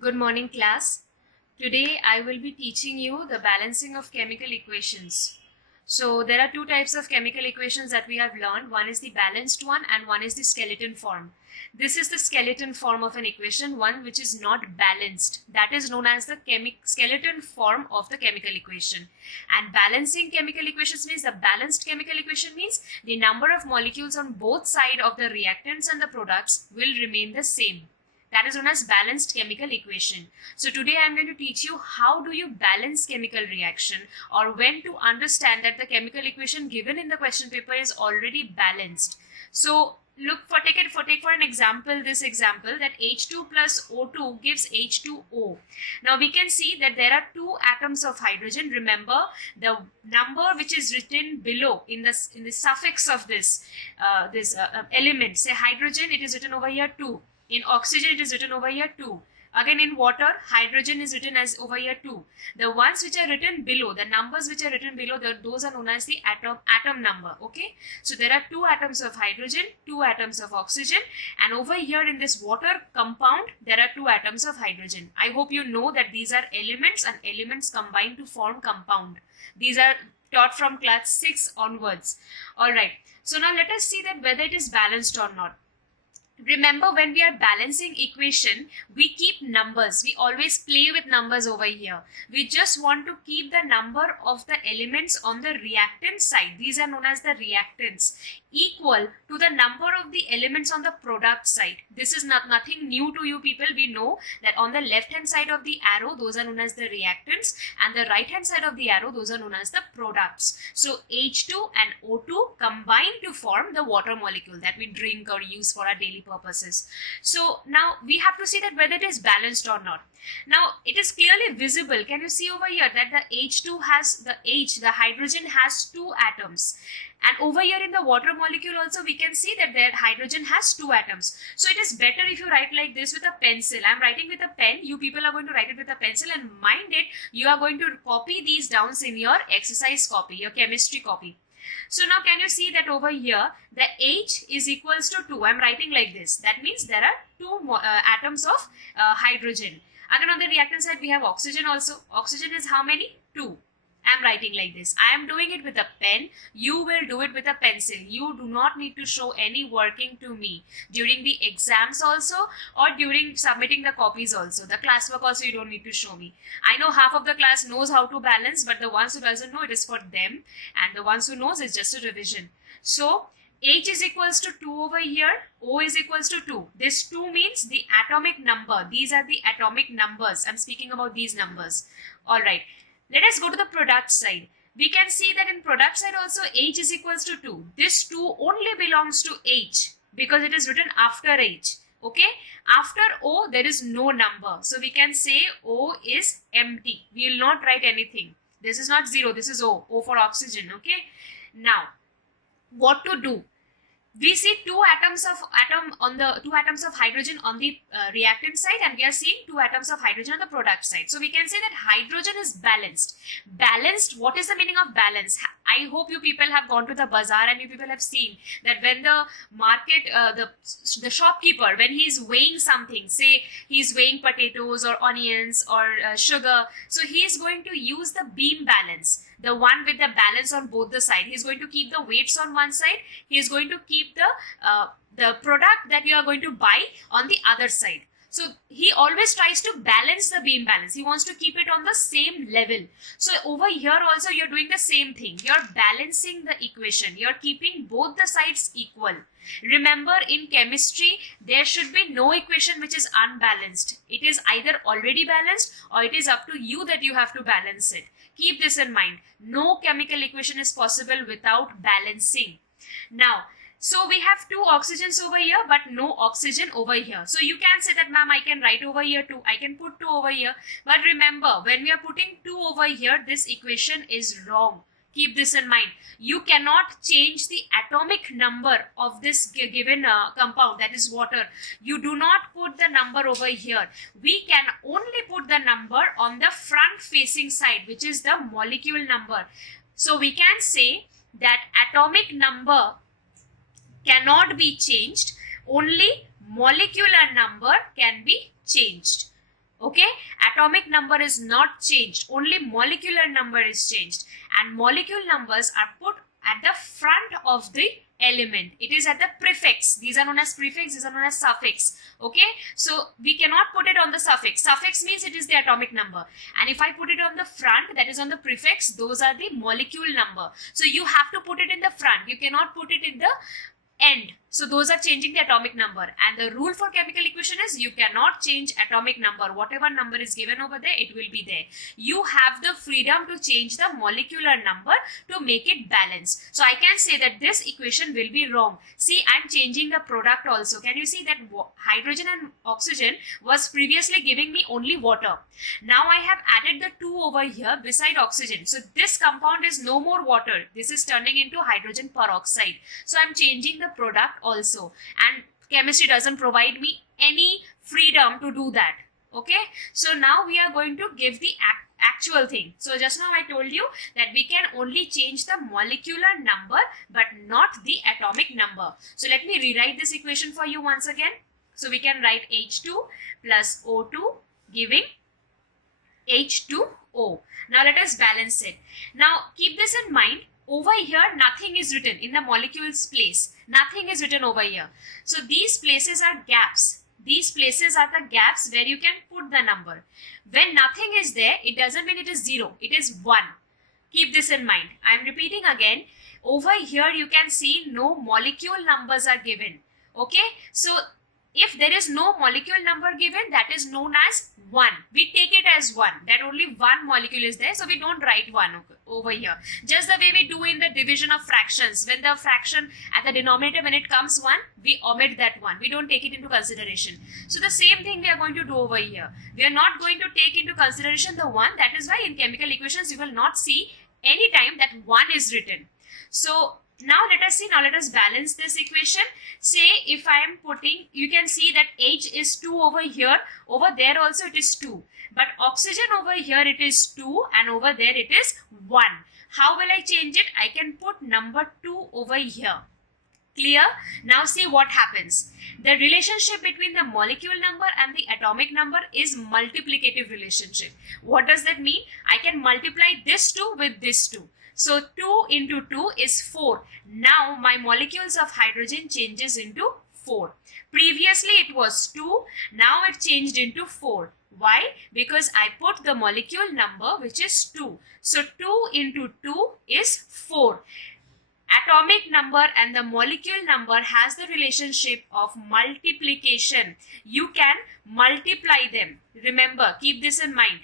Good morning, class. Today I will be teaching you the balancing of chemical equations. So there are two types of chemical equations that we have learned. One is the balanced one and one is the skeleton form. This is the skeleton form of an equation, one which is not balanced. That is known as the skeleton form of the chemical equation. And balancing chemical equations means the balanced chemical equation means the number of molecules on both sides of the reactants and the products will remain the same. That is known as balanced chemical equation. So today I am going to teach you how do you balance chemical reaction, or when to understand that the chemical equation given in the question paper is already balanced. So take for an example, this example that H2 plus O2 gives H2O. Now we can see that there are two atoms of hydrogen. Remember the number which is written below in the suffix of this element. Say hydrogen, it is written over here 2. In oxygen, it is written over here 2. Again, in water, hydrogen is written as over here 2. The ones which are written below, the numbers which are written below, those are known as the atom number. Okay. So there are two atoms of hydrogen, two atoms of oxygen, and over here in this water compound, there are two atoms of hydrogen. I hope you know that these are elements, and elements combine to form compound. These are taught from class 6 onwards. Alright. So now let us see that whether it is balanced or not. Remember, when we are balancing equation, we keep numbers. We always play with numbers over here. We just want to keep the number of the elements on the reactant side. These are known as the reactants, equal to the number of the elements on the product side. This is nothing new to you people. We know that on the left hand side of the arrow, those are known as the reactants, and the right hand side of the arrow, those are known as the products. So H2 and O2 combine to form the water molecule that we drink or use for our daily purposes. So now we have to see that whether it is balanced or not. Now it is clearly visible. Can you see over here that the H2 has the hydrogen has two atoms, and over here in the water molecule also we can see that their hydrogen has two atoms. So it is better if you write like this with a pencil. I am writing with a pen. You people are going to write it with a pencil, and mind it, you are going to copy these downs in your exercise copy, your chemistry copy. So now can you see that over here the H is equals to 2. I am writing like this. That means there are two atoms of hydrogen. Again, on the reactant side we have oxygen also. Oxygen is how many? 2. I am writing like this. I am doing it with a pen. You will do it with a pencil. You do not need to show any working to me during the exams also, or during submitting the copies also. The classwork also you don't need to show me. I know half of the class knows how to balance, but the ones who doesn't know, it is for them, and the ones who knows is just a revision. So H is equals to 2 over here, O is equals to 2. This 2 means the atomic number. These are the atomic numbers. I'm speaking about these numbers. Alright. Let us go to the product side. We can see that in product side also H is equals to 2. This 2 only belongs to H because it is written after H. Okay. After O there is no number. So we can say O is empty. We will not write anything. This is not 0. This is O. O for oxygen. Okay. Now what to do? We see two atoms of hydrogen on the reactant side, and we are seeing two atoms of hydrogen on the product side. So we can say that hydrogen is balanced. Balanced, what is the meaning of balance? I hope you people have gone to the bazaar and you people have seen that when the market, the shopkeeper, when he is weighing something, say he is weighing potatoes or onions or sugar, so he is going to use the beam balance, the one with the balance on both the side. He is going to keep the weights on one side. He is going to keep the product that you are going to buy on the other side. So he always tries to balance the beam balance. He wants to keep it on the same level. So over here also you're doing the same thing. You're balancing the equation. You're keeping both the sides equal. Remember, in chemistry, there should be no equation which is unbalanced. It is either already balanced or it is up to you that you have to balance it. Keep this in mind. No chemical equation is possible without balancing. Now, so we have two oxygens over here, but no oxygen over here. So you can say that, ma'am, I can write over here 2. I can put 2 over here. But remember, when we are putting 2 over here, this equation is wrong. Keep this in mind. You cannot change the atomic number of this given compound, that is water. You do not put the number over here. We can only put the number on the front facing side, which is the molecule number. So we can say that atomic number cannot be changed, only molecular number can be changed. Okay, atomic number is not changed, only molecular number is changed, and molecule numbers are put at the front of the element. It is at the prefix. These are known as prefix, these are known as suffix. Okay, so we cannot put it on the suffix. Suffix means it is the atomic number, and if I put it on the front, that is on the prefix, those are the molecule number. So you have to put it in the front, you cannot put it in the end. So those are changing the atomic number, and the rule for chemical equation is you cannot change atomic number. Whatever number is given over there, it will be there. You have the freedom to change the molecular number to make it balance. So I can say that this equation will be wrong. See, I'm changing the product also. Can you see that hydrogen and oxygen was previously giving me only water. Now I have added the 2 over here beside oxygen. So this compound is no more water. This is turning into hydrogen peroxide. So I'm changing the product also, and chemistry doesn't provide me any freedom to do that. Okay, so now we are going to give the actual thing. So just now I told you that we can only change the molecular number but not the atomic number. So let me rewrite this equation for you once again. So we can write H2 plus O2 giving H2O. Now let us balance it. Now keep this in mind. Over here, nothing is written in the molecules place. Nothing is written over here. So these places are gaps. These places are the gaps where you can put the number. When nothing is there, it doesn't mean it is 0. It is 1. Keep this in mind. I am repeating again. Over here, you can see no molecule numbers are given. Okay. So if there is no molecule number given, that is known as 1. We take it as 1. That only one molecule is there. So we don't write 1 over here. Just the way we do in the division of fractions. When the fraction at the denominator, when it comes 1, we omit that 1. We don't take it into consideration. So the same thing we are going to do over here. We are not going to take into consideration the 1. That is why in chemical equations, you will not see any time that 1 is written. So now let us see, now let us balance this equation. Say if I am putting, you can see that H is 2 over here, over there also it is 2. But oxygen over here it is 2 and over there it is 1. How will I change it? I can put number 2 over here. Clear? Now see what happens. The relationship between the molecule number and the atomic number is multiplicative relationship. What does that mean? I can multiply this 2 with this 2. So 2 into 2 is 4. Now my molecules of hydrogen changes into 4. Previously it was 2. Now it changed into 4. Why? Because I put the molecule number which is 2. So 2 into 2 is 4. Atomic number and the molecule number has the relationship of multiplication. You can multiply them. Remember, keep this in mind.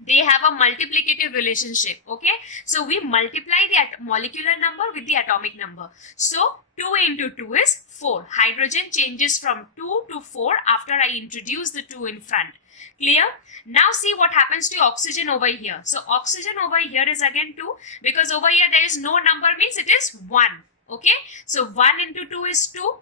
They have a multiplicative relationship. Okay, so we multiply the molecular number with the atomic number. So 2 into 2 is 4. Hydrogen changes from 2 to 4 after I introduce the 2 in front. Clear? Now see what happens to oxygen over here. So oxygen over here is again 2, because over here there is no number, means it is 1. Okay, so 1 into 2 is 2.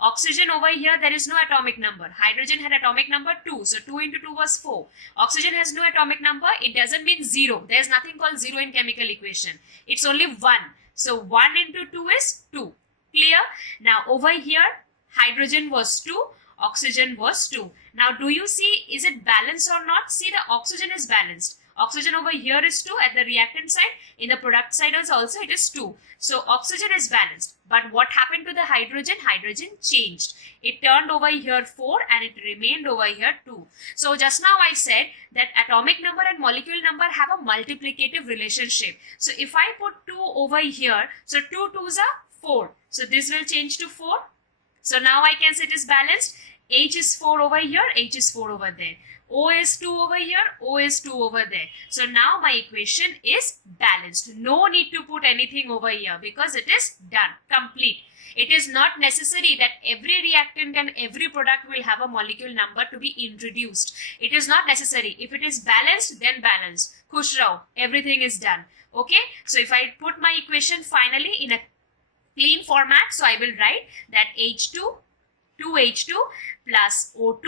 Oxygen over here, there is no atomic number. Hydrogen had atomic number 2. So 2 into 2 was 4. Oxygen has no atomic number. It doesn't mean 0. There is nothing called 0 in chemical equation. It's only 1. So 1 into 2 is 2. Clear? Now over here, hydrogen was 2. Oxygen was 2. Now do you see, is it balanced or not? See, the oxygen is balanced. Oxygen over here is 2 at the reactant side. In the product side also it is 2. So oxygen is balanced. But what happened to the hydrogen? Hydrogen changed. It turned over here 4 and it remained over here 2. So just now I said that atomic number and molecule number have a multiplicative relationship. So if I put 2 over here, so 2 2s are 4. So this will change to 4. So now I can say it is balanced. H is 4 over here, H is 4 over there. O is 2 over here, O is 2 over there. So now my equation is balanced. No need to put anything over here because it is done, complete. It is not necessary that every reactant and every product will have a molecule number to be introduced. It is not necessary. If it is balanced, then balanced. Khush raho, everything is done. Okay, so if I put my equation finally in a clean format, so I will write that H2, 2H2 plus O2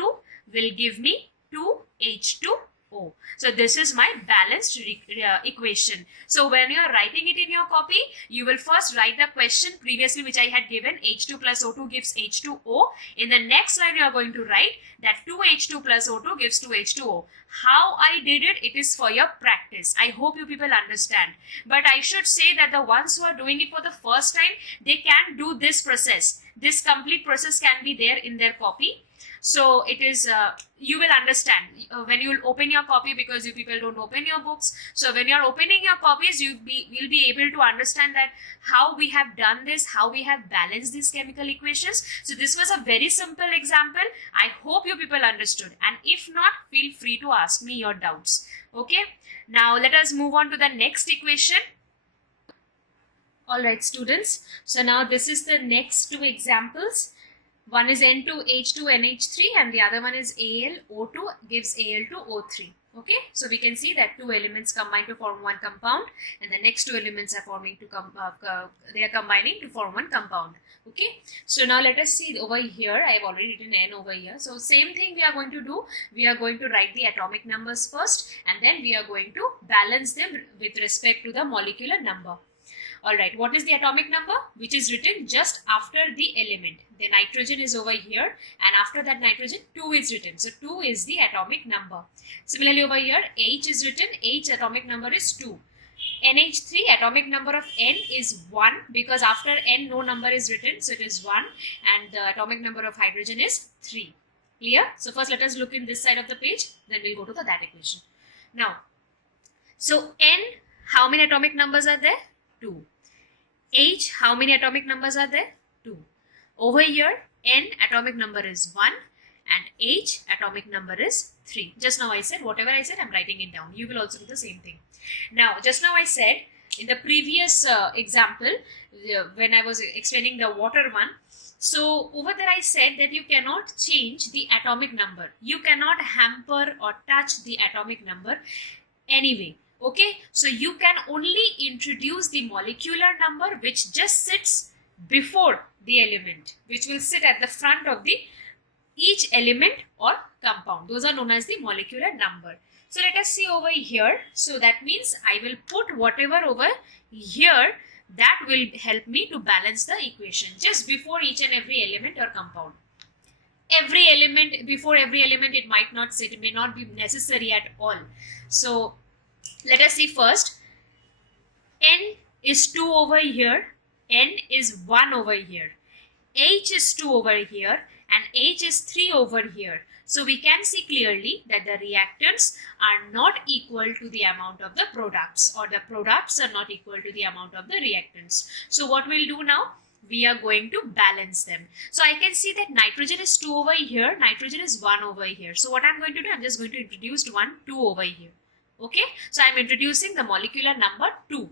will give me 2H2 O. So this is my balanced equation. So when you are writing it in your copy, you will first write the question previously which I had given, H2 plus O2 gives H2O. In the next line you are going to write that 2H2 plus O2 gives 2H2O. How I did it, it is for your practice. I hope you people understand. But I should say that the ones who are doing it for the first time, they can do this process. This complete process can be there in their copy. So it is, you will understand when you will open your copy, because you people don't open your books. So when you are opening your copies, you will be able to understand that how we have done this, how we have balanced these chemical equations. So this was a very simple example. I hope you people understood. And if not, feel free to ask me your doubts. Okay. Now let us move on to the next equation. Alright students. So now this is the next two examples. One is N2H2NH3 and the other one is AlO2 gives Al2O3. Okay, so we can see that two elements combine to form one compound, and the next two elements are forming to they are combining to form one compound. Okay, so now let us see over here. I have already written N over here. So same thing we are going to do. We are going to write the atomic numbers first, and then we are going to balance them with respect to the molecular number. Alright, what is the atomic number? Which is written just after the element. The nitrogen is over here, and after that nitrogen 2 is written. So 2 is the atomic number. Similarly over here H is written. H atomic number is 2. NH3 atomic number of N is 1, because after N no number is written. So it is 1, and the atomic number of hydrogen is 3. Clear? So first let us look in this side of the page, then we'll go to that equation. Now, so N, how many atomic numbers are there? 2. H, how many atomic numbers are there? 2. Over here, N atomic number is 1 and H atomic number is 3. Just now I said, whatever I said, I'm writing it down. You will also do the same thing. Now, just now I said, in the previous example, when I was explaining the water one, so over there I said that you cannot change the atomic number. You cannot hamper or touch the atomic number anyway. Okay, so you can only introduce the molecular number which just sits before the element, which will sit at the front of the each element or compound. Those are known as the molecular number. So let us see over here. So that means I will put whatever over here that will help me to balance the equation just before each and every element or compound. Every element, before every element it might not sit, it may not be necessary at all. So let us see first. N is 2 over here, N is 1 over here, H is 2 over here, and H is 3 over here. So we can see clearly that the reactants are not equal to the amount of the products, or the products are not equal to the amount of the reactants. So what we'll do now? We are going to balance them. So I can see that nitrogen is 2 over here, nitrogen is 1 over here. So what I'm going to do, I'm just going to introduce 2 over here. Okay, so I'm introducing the molecular number 2.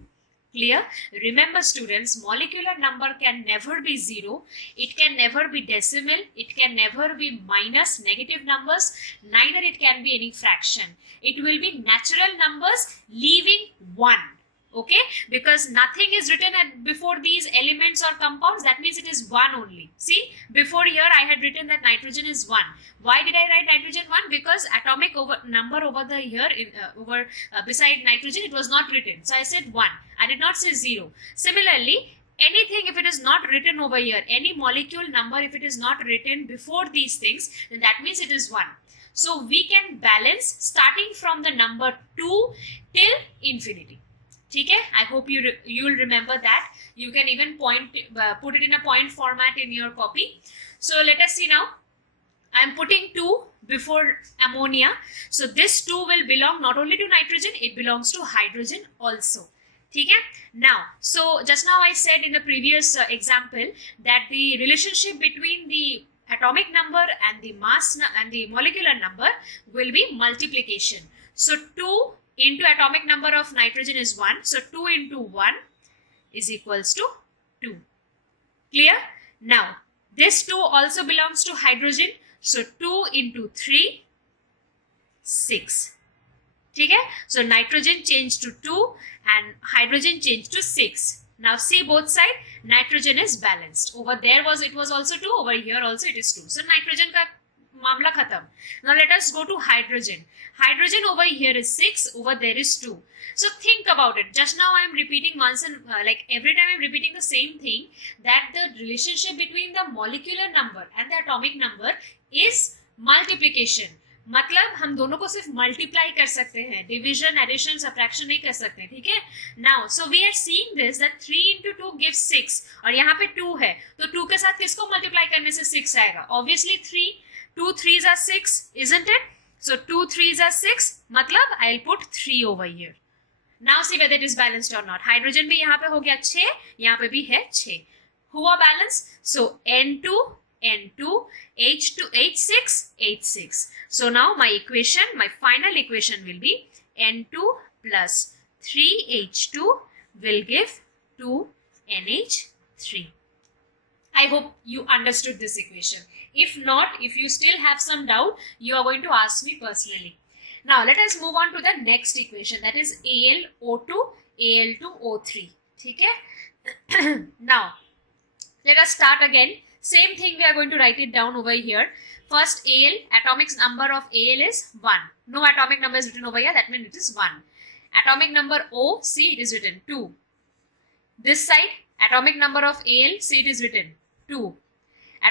Clear? Remember students, molecular number can never be 0. It can never be decimal. It can never be minus, negative numbers. Neither it can be any fraction. It will be natural numbers leaving 1. Okay, because nothing is written before these elements or compounds, that means it is 1 only. See, before here I had written that nitrogen is 1. Why did I write nitrogen 1? Because atomic number over the here beside nitrogen, it was not written. So I said 1. I did not say 0. Similarly, anything if it is not written over here, any molecule number if it is not written before these things, then that means it is 1. So we can balance starting from the number 2 till infinity. Okay? I hope you will remember that. You can even put it in a point format in your copy. So let us see now. I am putting 2 before ammonia. So this 2 will belong not only to nitrogen, it belongs to hydrogen also. Okay? Now, so just now I said in the previous example that the relationship between the atomic number and the mass and the molecular number will be multiplication. So 2 into atomic number of nitrogen is 1. So 2 into 1 is equals to 2. Clear? Now, this 2 also belongs to hydrogen. So 2 into 3, 6. Okay? So nitrogen changed to 2 and hydrogen changed to 6. Now see both sides, nitrogen is balanced. Over there it was also 2, over here also it is 2. So nitrogen ka मामला खत्म. Now let us go to hydrogen. Hydrogen over here is 6, over there is 2. So think about it. Just now I am repeating once and like every time I am repeating the same thing, that the relationship between the molecular number and the atomic number is multiplication. मतलब हम दोनों को सिर्फ multiply कर सकते हैं, division, addition, subtraction नहीं कर सकते. ठीक है. Now so we are seeing this that 3 into 2 gives 6 और यहाँ पे 2 है, तो 2 के साथ किसको मल्टीप्लाई करने से 6 आएगा? Obviously 3. 2 3s are 6, isn't it? So 2 3s are 6, मतलब I'll put 3 over here. Now see whether it is balanced or not. Hydrogen भी यहाँ पे हो गया 6, यहाँ पे भी है 6. हुआ balance. So N2 N2, H2, H6, H6. So now my equation, my final equation will be N2 plus 3H2 will give 2NH3. I hope you understood this equation. If not, if you still have some doubt, you are going to ask me personally. Now let us move on to the next equation, that is AlO2, Al2O3. Okay? Now let us start again. Same thing, we are going to write it down over here. First Al, atomic number of Al is 1. No atomic number is written over here, that means it is 1. Atomic number O, see it is written 2. This side, atomic number of Al, see it is written 2.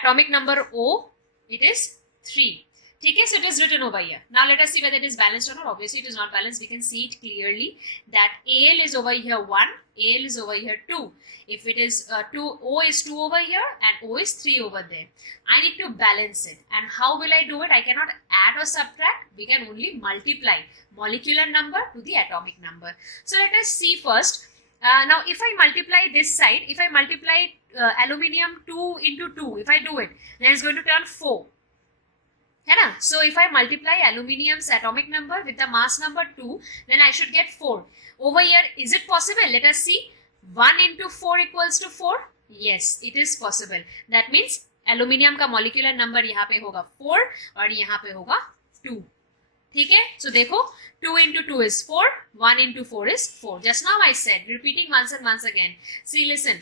Atomic number O, it is 3. Okay, so it is written over here. Now let us see whether it is balanced or not. Obviously it is not balanced. We can see it clearly that Al is over here 1, Al is over here 2. If it is 2, O is 2 over here and O is 3 over there. I need to balance it. And how will I do it? I cannot add or subtract. We can only multiply molecular number to the atomic number. So let us see first. Now if I multiply this side, if I multiply aluminium 2 into 2, if I do it, then it's going to turn 4. है ना? So if I multiply aluminium's atomic number with the mass number 2, then I should get 4. Over here, is it possible? Let us see. 1 into 4 equals to 4. Yes, it is possible. That means aluminium का molecular number यहाँ पे होगा 4 और यहाँ पे होगा 2. ठीक है? So देखो, 2 into 2 is 4, 1 into 4 is 4. Just now I said, repeating once and once again. See, listen.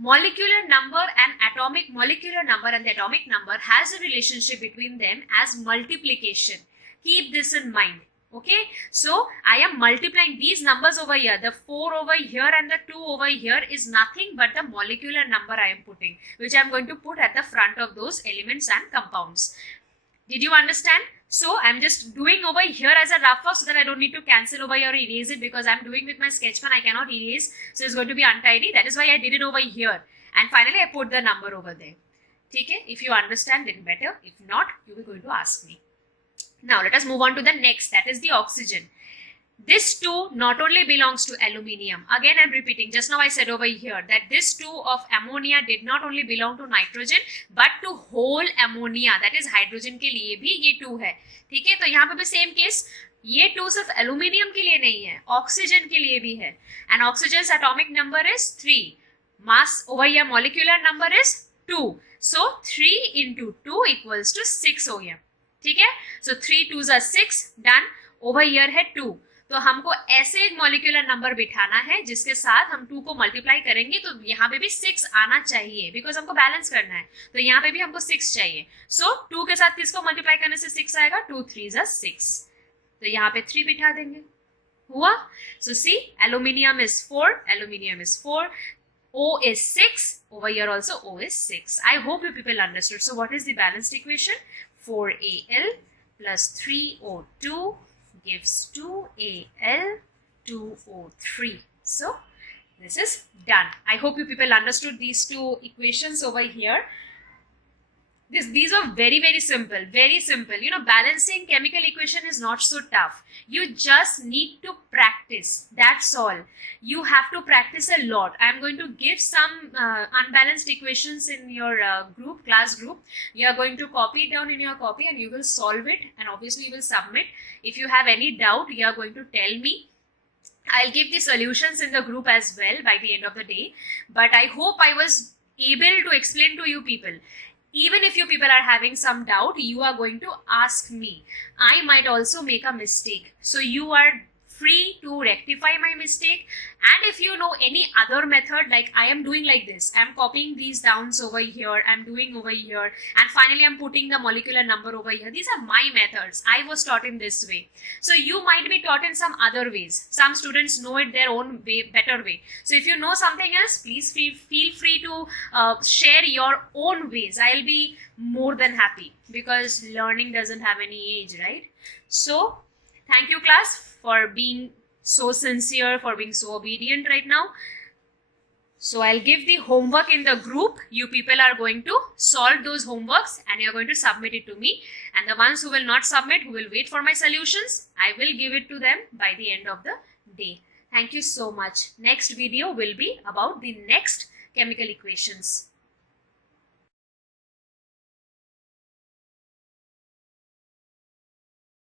Molecular number and the atomic number has a relationship between them as multiplication. Keep this in mind. Okay, so I am multiplying these numbers over here. The 4 over here and the 2 over here is nothing but the molecular number I am putting, which I am going to put at the front of those elements and compounds. Did you understand? So I'm just doing over here as a rough so that I don't need to cancel over here or erase it, because I'm doing with my sketch pen. I cannot erase, so it's going to be untidy. That is why I did it over here. And finally, I put the number over there. Okay? If you understand it better. If not, you will going to ask me. Now let us move on to the next. That is the oxygen. This 2 not only belongs to aluminium. Again, I'm repeating. Just now I said over here that this 2 of ammonia did not only belong to nitrogen, but to whole ammonia. That is hydrogen के लिए भी ये 2 है. ठीक है? तो यहाँ पे भी same case. ये 2 सिर्फ aluminium के लिए नहीं है, oxygen के लिए भी है. And oxygen's atomic number is 3. Mass over here molecular number is 2. So 3 into 2 equals to 6 हो गया. ठीक है? So 3 2s are 6. Done. Over here है 2. तो हमको ऐसे एक मॉलिक्यूलर नंबर बिठाना है जिसके साथ हम 2 को मल्टीप्लाई करेंगे, तो यहाँ पे भी 6 आना चाहिए, बिकॉज हमको बैलेंस करना है. तो यहाँ पे भी हमको 6 चाहिए. सो 2 के साथ किसको मल्टीप्लाई करने से 6 आएगा? 2 3s are 6. तो यहाँ पे 3 बिठा देंगे. हुआ? So C, aluminium is 4, aluminium is 4, O is 6, over here also O is 6. I hope you people understood. So what is the balanced equation? 4Al plus 3O2 gives 2Al 2O3. So this is done. I hope you people understood these two equations over here. These are very simple, very simple. You know, balancing chemical equation is not so tough. You just need to practice. That's all. You have to practice a lot. I'm going to give some unbalanced equations in your class group. You are going to copy it down in your copy and you will solve it, and obviously you will submit. If you have any doubt, you are going to tell me. I'll give the solutions in the group as well by the end of the day. But I hope I was able to explain to you people. Even if you people are having some doubt, you are going to ask me. I might also make a mistake. So you are free to rectify my mistake. And if you know any other method, like I am doing like this, I'm copying these downs over here, I'm doing over here, and finally I'm putting the molecular number over here. These are my methods. I was taught in this way. So you might be taught in some other ways. Some students know it their own way, better way. So if you know something else, please feel free to share your own ways. I'll be more than happy, because learning doesn't have any age, right? So thank you, class, for being so sincere, for being so obedient right now. So I'll give the homework in the group. You people are going to solve those homeworks and you're going to submit it to me. And the ones who will not submit, who will wait for my solutions, I will give it to them by the end of the day. Thank you so much. Next video will be about the next chemical equations.